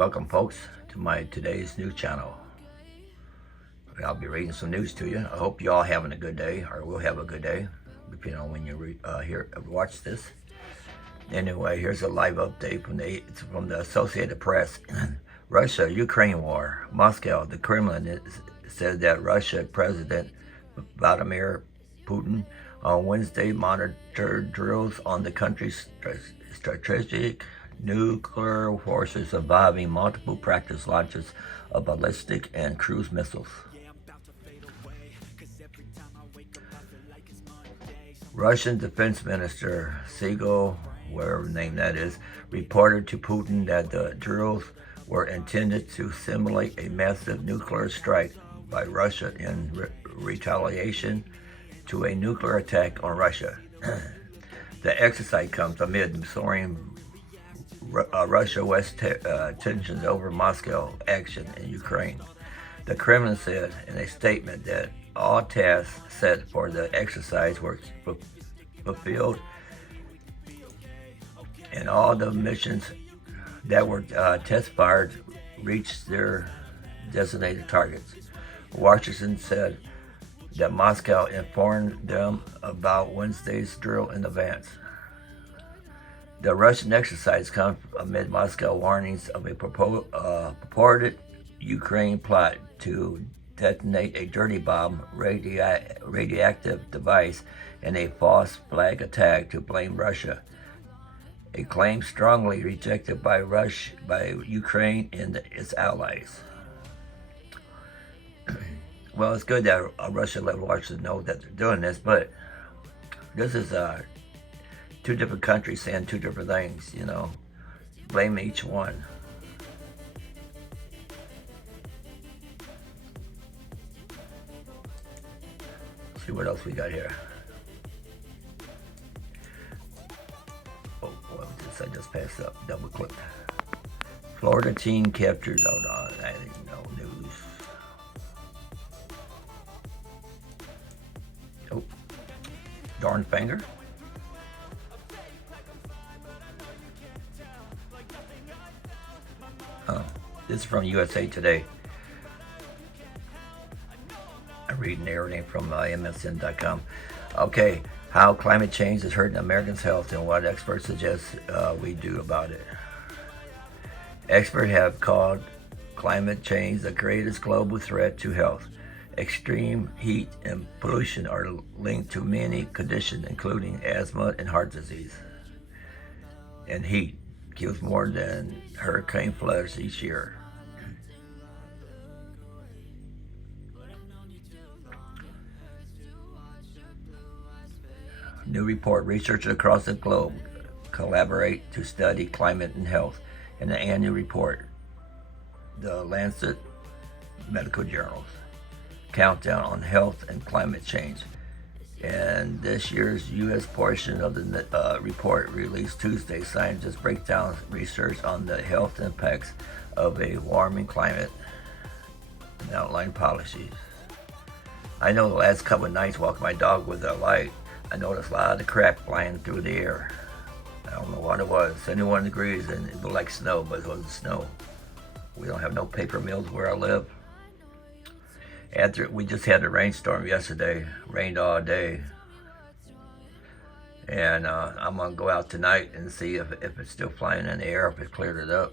Welcome, folks, to my today's news channel. I'll be reading some news to you. I hope you all having a good day, or will have a good day, depending on when you watch this. Anyway, here's a live update from the Associated Press. Russia-Ukraine war. Moscow, the Kremlin said that Russia President Vladimir Putin on Wednesday monitored drills on the country's strategic nuclear forces surviving multiple practice launches of ballistic and cruise missiles. Russian Defense Minister Sergei, whatever name that is, reported to Putin that the drills were intended to simulate a massive nuclear strike by Russia in retaliation to a nuclear attack on Russia. The exercise comes amid soaring Russia-West tensions over Moscow action in Ukraine. The Kremlin said in a statement that all tasks set for the exercise were fulfilled and all the missions that were test-fired reached their designated targets. Washington said that Moscow informed them about Wednesday's drill in advance. The Russian exercise comes amid Moscow warnings of a purported Ukraine plot to detonate a dirty bomb radioactive device in a false flag attack to blame Russia, a claim strongly rejected by Ukraine and its allies. Well, it's good that Russia let Washington know that they're doing this, but this is two different countries saying two different things, blame each one. Let's see what else we got here. Oh, what was this? I just passed up, double clicked. Florida teen captures, oh no, I didn't know news. Oh, darn finger. This is from USA Today. I'm reading everything from MSN.com. Okay, how climate change is hurting Americans' health and what experts suggest we do about it. Experts have called climate change the greatest global threat to health. Extreme heat and pollution are linked to many conditions, including asthma and heart disease. And heat kills more than hurricane floods each year. New report, researchers across the globe collaborate to study climate and health in an annual report. The Lancet Medical Journals countdown on health and climate change. And this year's U.S. portion of the report released Tuesday, scientists break down research on the health impacts of a warming climate and outline policies. I know the last couple of nights walking my dog with a light, I noticed a lot of crap flying through the air. I don't know what it was. 71 degrees and it looked like snow, but it wasn't snow. We don't have no paper mills where I live. We just had a rainstorm yesterday, rained all day. And I'm gonna go out tonight and see if it's still flying in the air, if it cleared it up.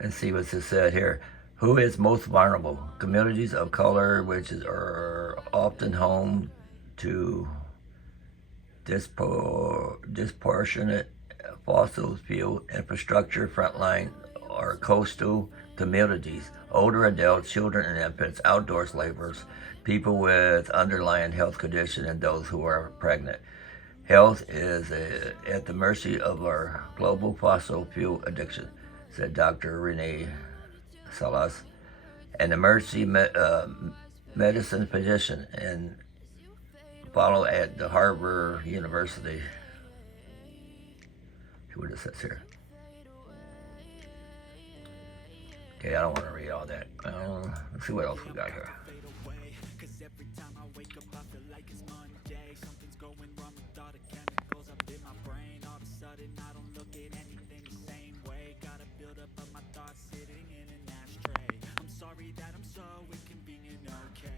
And see what's it said here. Who is most vulnerable? Communities of color, which are often home to disproportionate fossil fuel infrastructure, frontline or coastal communities, older adults, children and infants, outdoors laborers, people with underlying health conditions, and those who are pregnant. Health is at the mercy of our global fossil fuel addiction, said Dr. Renee Salas, an emergency medicine physician and fellow at the Harvard University. See what it says here. Okay, I don't want to read all that. Let's see what else we got here.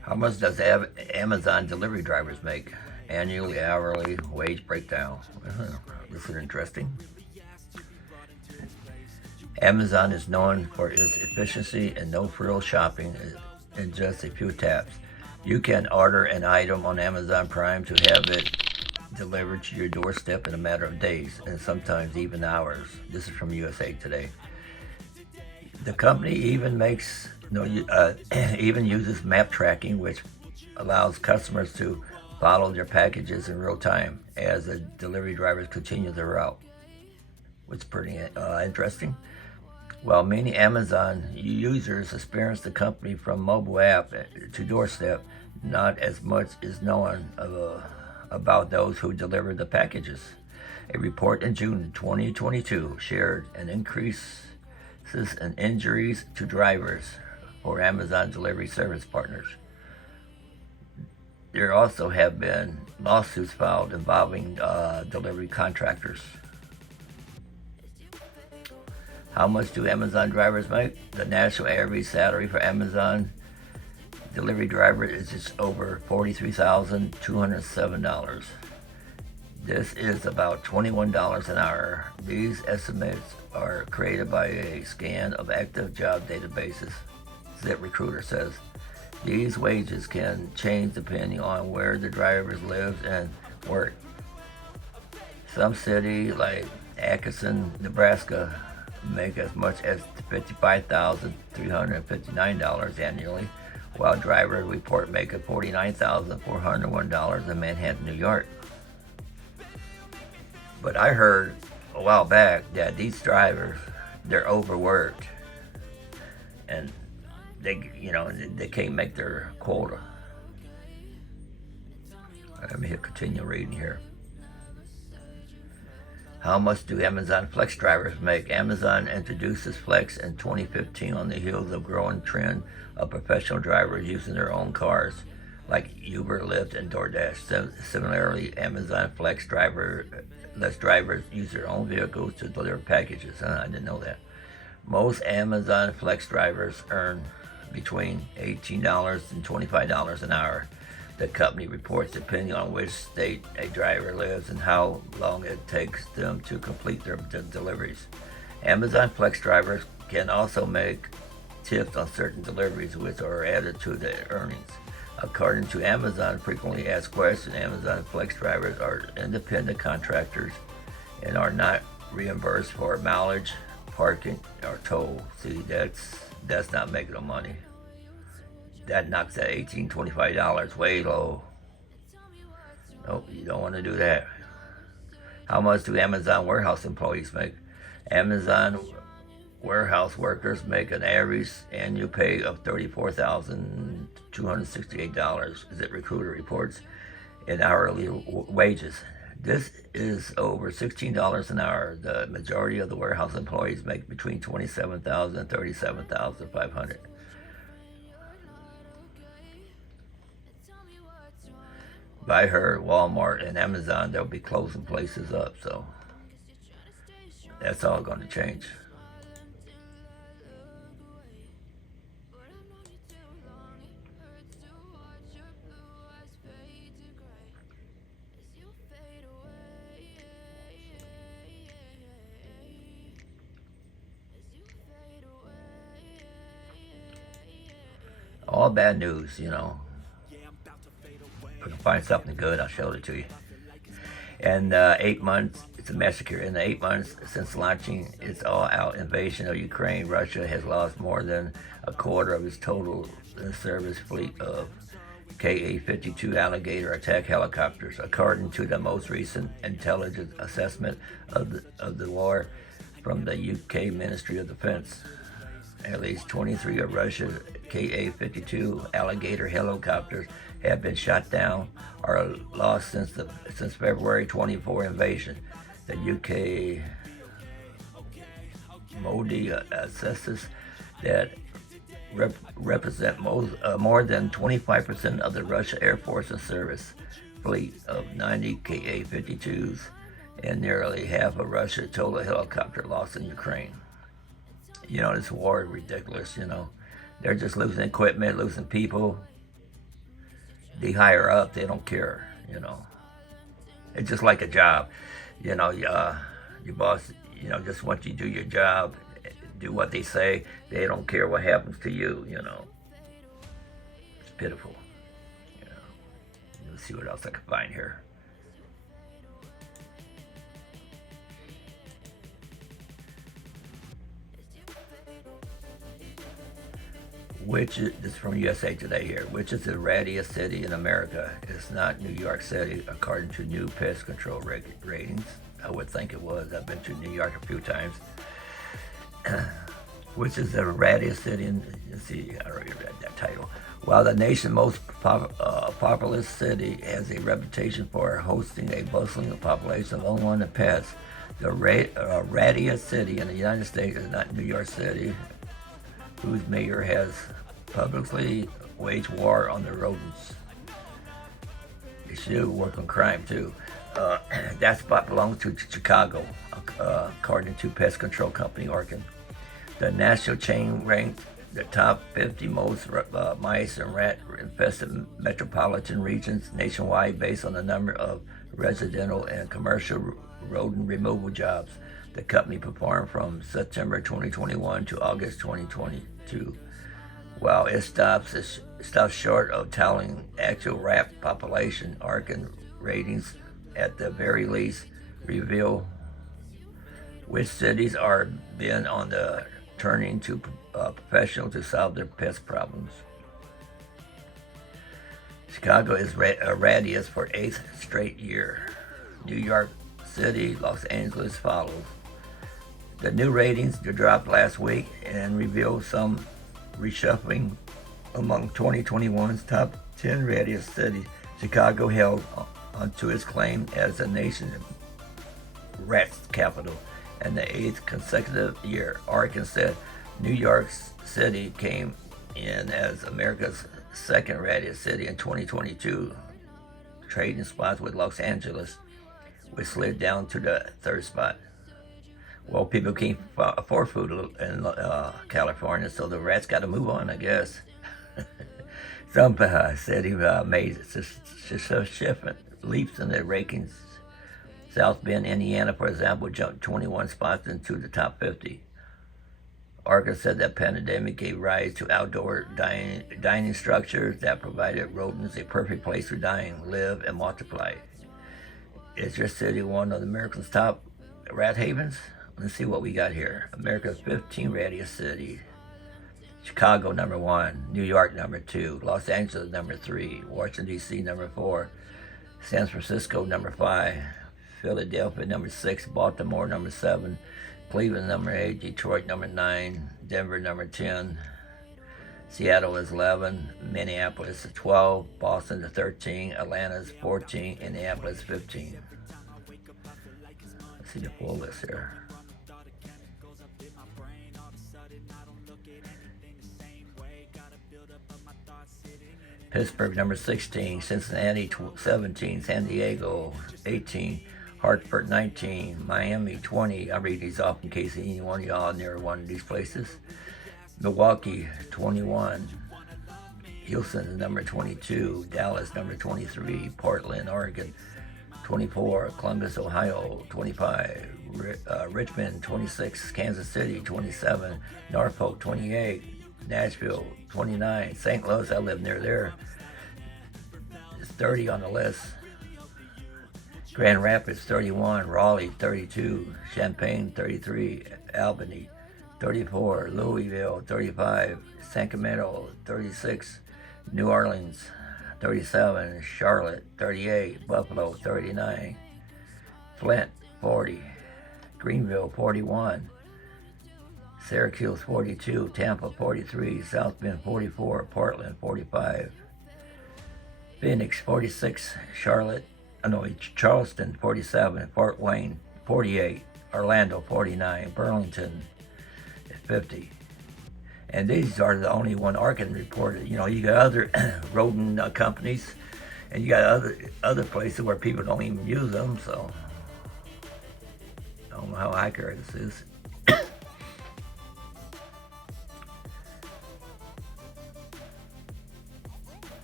How much does Amazon delivery drivers make? Annually, hourly, wage breakdown. This is interesting. Amazon is known for its efficiency and no-frills shopping in just a few taps. You can order an item on Amazon Prime to have it delivered to your doorstep in a matter of days and sometimes even hours. This is from USA Today. The company even even uses map tracking, which allows customers to follow their packages in real time as the delivery drivers continue their route, which is pretty interesting. While many Amazon users experience the company from mobile app to doorstep, not as much is known about those who deliver the packages. A report in June 2022 shared an increase in injuries to drivers for Amazon delivery service partners. There also have been lawsuits filed involving delivery contractors. How much do Amazon drivers make? The national average salary for Amazon delivery driver is just over $43,207. This is about $21 an hour. These estimates are created by a scan of active job databases, ZipRecruiter says. These wages can change depending on where the drivers live and work. Some cities like Atchison, Nebraska, make as much as $55,359 annually, while drivers report making $49,401 in Manhattan, New York. But I heard a while back that these drivers, they're overworked and they can't make their quota. Let me continue reading here. How much do Amazon Flex drivers make? Amazon introduces Flex in 2015 on the heels of growing trend of professional drivers using their own cars, like Uber, Lyft, and DoorDash. Similarly, Amazon Flex lets drivers use their own vehicles to deliver packages. I didn't know that. Most Amazon Flex drivers earn between $18 and $25 an hour. The company reports depending on which state a driver lives and how long it takes them to complete their deliveries. Amazon Flex drivers can also make tips on certain deliveries, which are added to their earnings. According to Amazon Frequently Asked Questions, Amazon Flex drivers are independent contractors and are not reimbursed for mileage, parking, or toll. See, that's not making no money. That knocks that $18, $25 way low. Nope, you don't want to do that. How much do Amazon warehouse employees make? Amazon warehouse workers make an average annual pay of $34,268, ZipRecruiter reports, in hourly wages. This is over $16 an hour. The majority of the warehouse employees make between $27,000 and $37,500. By her, Walmart and Amazon, they'll be closing places up, so that's all going to change. All bad news, If I can find something good, I'll show it to you. And 8 months, it's a massacre. In the 8 months since launching its all-out invasion of Ukraine, Russia has lost more than a quarter of its total service fleet of Ka-52 Alligator attack helicopters, according to the most recent intelligence assessment of the war from the UK Ministry of Defense. At least 23 of Russia's Ka-52 Alligator helicopters have been shot down or lost since February 24 invasion. The UK MODI assesses that represent more than 25% of the Russia Air Force and Service fleet of 90 Ka-52s and nearly half of Russia's total helicopter loss in Ukraine. This war is ridiculous, They're just losing equipment, losing people. They hire up, they don't care, you know. It's just like a job, you know. Your boss, you know, just wants you to do your job, do what they say. They don't care what happens to you, you know. It's pitiful, you know. Let's see what else I can find here. Which is from USA Today here. Which is the rattiest city in America? It's not New York City, according to new pest control ratings. I would think it was. I've been to New York a few times. Which is the rattiest city in, let's see, I already read that title. While the nation's most populous city has a reputation for hosting a bustling population of unwanted pests, the rattiest city in the United States is not New York City, whose mayor has publicly waged war on the rodents. They should work on crime too. That spot belongs to Chicago, according to pest control company Orkin. The national chain ranked the top 50 most mice and rat-infested metropolitan regions nationwide based on the number of residential and commercial rodent removal jobs the company performed from September 2021 to August 2022. While it stops short of tallying actual rat population, Orkin ratings at the very least reveal which cities are been on the turning to professionals to solve their pest problems. Chicago is rattiest for 8th straight year. New York City, Los Angeles follows. The new ratings dropped last week and revealed some reshuffling among 2021's top 10 rattiest cities. Chicago held onto its claim as the nation's rat capital and the 8th consecutive year. Orkin said New York City came in as America's second rattiest city in 2022, trading spots with Los Angeles, which slid down to the third spot. Well, people can't afford food in California, so the rats got to move on, I guess. Some city made shifting leaps in their rankings. South Bend, Indiana, for example, jumped 21 spots into the top 50. Orkin said that pandemic gave rise to outdoor dining structures that provided rodents a perfect place to dine, live, and multiply. Is your city one of America's top rat havens? Let's see what we got here. America's 15 rattiest cities. Chicago, number 1. New York, number 2. Los Angeles, number 3. Washington, D.C., number 4. San Francisco, number 5. Philadelphia, number 6. Baltimore, number 7. Cleveland, number 8. Detroit, number 9. Denver, number 10. Seattle is 11. Minneapolis is 12. Boston is 13. Atlanta is 14. Indianapolis 15. Let's see the full list here. Pittsburgh, number 16. Cincinnati, 17. San Diego, 18. Hartford, 19. Miami, 20. I read these off in case any one of y'all near one of these places. Milwaukee, 21. Houston, number 22. Dallas, number 23. Portland, Oregon, 24. Columbus, Ohio, 25. Richmond, 26. Kansas City, 27. Norfolk, 28. Nashville, 29. St. Louis, I live near there. It's 30 on the list. Grand Rapids, 31. Raleigh, 32. Champaign, 33. Albany, 34. Louisville, 35. Sacramento, 36. New Orleans, 37. Charlotte, 38. Buffalo, 39. Flint, 40. Greenville, 41. Syracuse, 42. Tampa, 43. South Bend, 44. Portland, 45. Phoenix, 46. Charleston, 47. Fort Wayne, 48. Orlando, 49. Burlington, 50. And these are the only one Orkin reported. You know, you got other rodent companies, and you got other places where people don't even use them, so I don't know how accurate this is.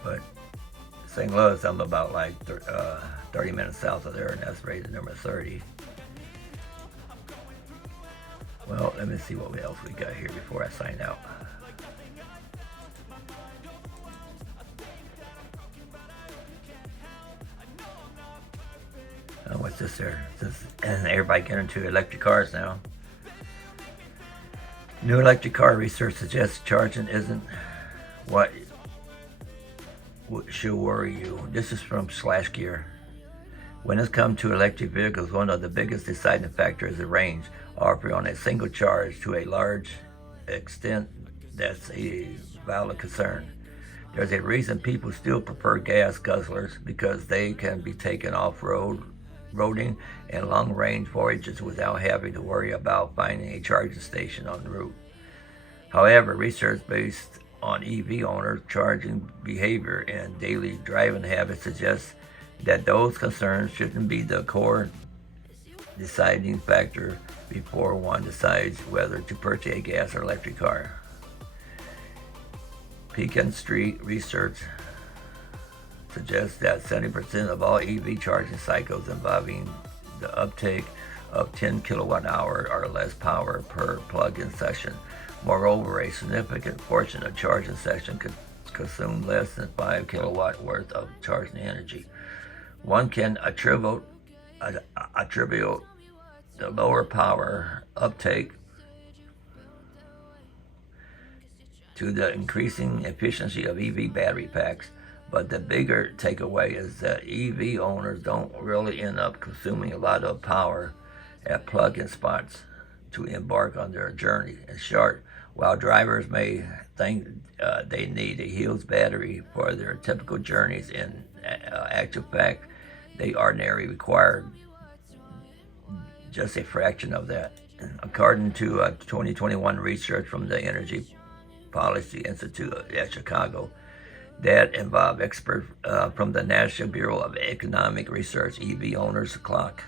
But St. Louis, I'm about like 30 minutes south of there, and that's rated number 30. Well, let me see what else we got here before I sign out. What's this there? And everybody getting into electric cars now. New electric car research suggests charging isn't what should worry you. This is from SlashGear. When it comes to electric vehicles, one of the biggest deciding factors is the range offered on a single charge. To a large extent, that's a valid concern. There's a reason people still prefer gas guzzlers, because they can be taken off-roading and long-range voyages without having to worry about finding a charging station on the route. However, research based on EV owners' charging behavior and daily driving habits suggests that those concerns shouldn't be the core deciding factor before one decides whether to purchase a gas or electric car. Pekin Street research suggests that 70% of all EV charging cycles involving the uptake of 10 kilowatt-hour or less power per plug-in session. Moreover, a significant portion of charging session could consume less than 5 kilowatt worth of charging energy. One can attribute the lower power uptake to the increasing efficiency of EV battery packs, but the bigger takeaway is that EV owners don't really end up consuming a lot of power at plug-in spots to embark on their journey. In short, while drivers may think they need a Hughes battery for their typical journeys, in actual fact, they ordinarily require just a fraction of that. According to 2021 research from the Energy Policy Institute at Chicago that involved experts from the National Bureau of Economic Research, EV owners clock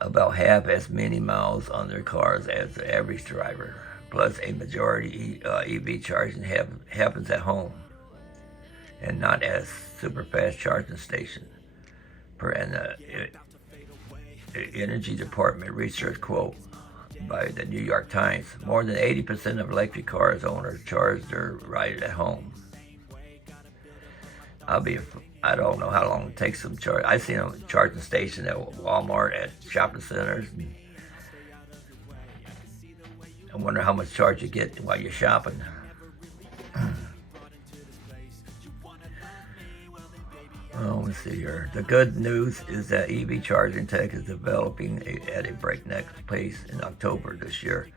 about half as many miles on their cars as the average driver. Plus, a majority EV charging happens at home and not as super fast charging station. Per an Energy Department research quote by the New York Times, more than 80% of electric cars owners charge their ride at home. I don't know how long it takes them to charge. I've seen a charging station at Walmart, at shopping centers. I wonder how much charge you get while you're shopping. Well, let's see here. The good news is that EV charging tech is developing at a breakneck pace. In October this year,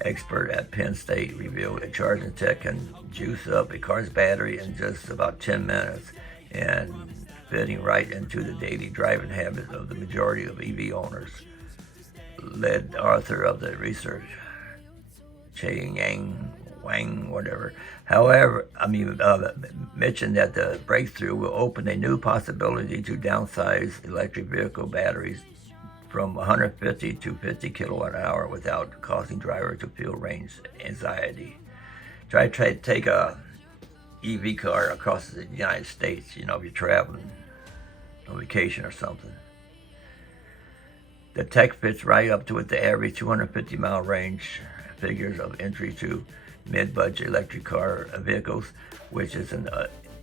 expert at Penn State revealed that charging tech can juice up a car's battery in just about 10 minutes, and fitting right into the daily driving habits of the majority of EV owners. Lead author of the research, Yang Wang, whatever. However, mentioned that the breakthrough will open a new possibility to downsize electric vehicle batteries from 150 to 50 kilowatt hour without causing drivers to feel range anxiety. Try to take a EV car across the United States, if you're traveling on vacation or something. The tech fits right up to the average 250 mile range figures of entry to mid-budget electric car vehicles, which is an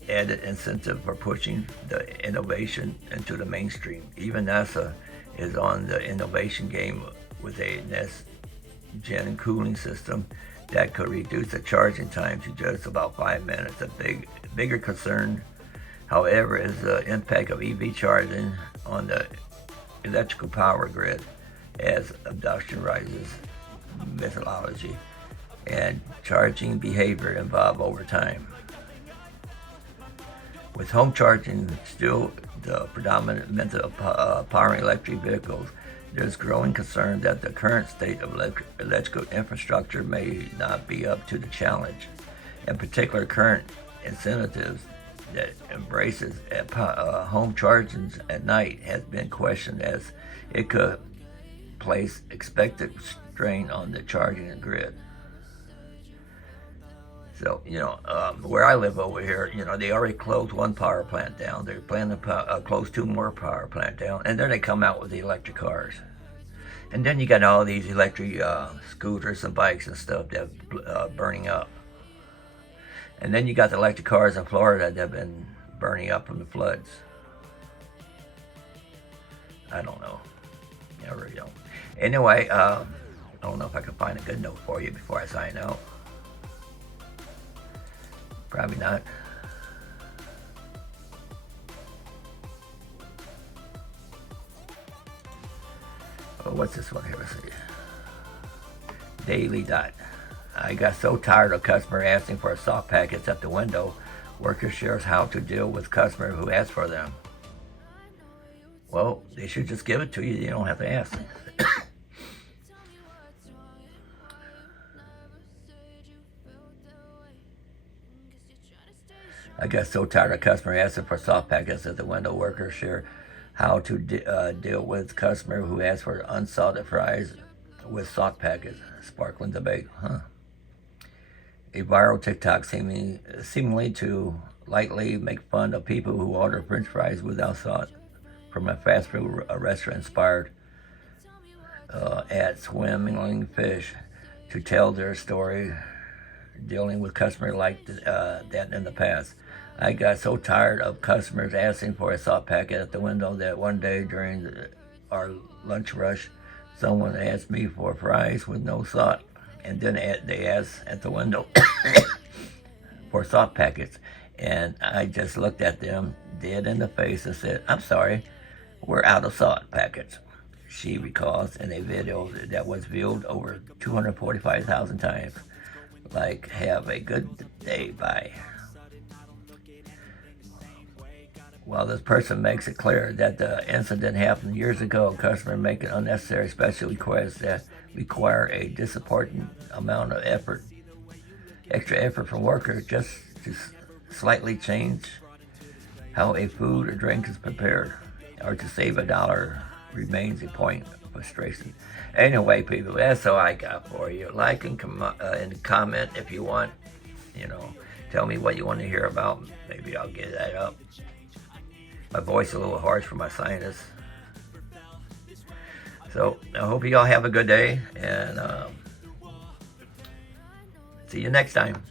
added incentive for pushing the innovation into the mainstream. Even NASA is on the innovation game with a next-gen cooling system that could reduce the charging time to just about 5 minutes. A bigger concern, however, is the impact of EV charging on the electrical power grid as adoption rises, methodology, and charging behavior evolve over time. With home charging still the predominant method of powering electric vehicles, there's growing concern that the current state of electrical infrastructure may not be up to the challenge. In particular, current incentives that embraces home charging at night has been questioned, as it could place expected strain on the charging grid. So, where I live over here, they already closed one power plant down. They're planning to close 2 more power plant down. And then they come out with the electric cars. And then you got all these electric scooters and bikes and stuff that burning up. And then you got the electric cars in Florida that have been burning up from the floods. I don't know. I really don't. Anyway, I don't know if I can find a good note for you before I sign out. Probably not. Oh, what's this one here? Let's see. Daily Dot. I got so tired of customer asking for soft packets at the window. Worker shares how to deal with customer who ask for them. Well, they should just give it to you. You don't have to ask. I got so tired of customer asking for soft packets at the window. Workers share how to deal with customer who asks for unsalted fries with soft packets. Sparkling debate, huh? A viral TikTok seemingly to lightly make fun of people who order French fries without salt from a fast food restaurant inspired at Swimming Fish to tell their story dealing with customers like that in the past. I got so tired of customers asking for a salt packet at the window that one day during our lunch rush, someone asked me for fries with no salt, and then they asked at the window for salt packets. And I just looked at them dead in the face and said, "I'm sorry, we're out of salt packets." She recalls in a video that was viewed over 245,000 times. Like, have a good day, bye. Well, this person makes it clear that the incident happened years ago. Customers make an unnecessary special requests that require a disappointing amount of effort, extra effort from workers just to slightly change how a food or drink is prepared, or to save $1 remains a point of frustration. Anyway, people, that's all I got for you. Like and comment if you want. Tell me what you want to hear about. Maybe I'll get that up. My voice is a little harsh for my sinus. So I hope you all have a good day, and see you next time.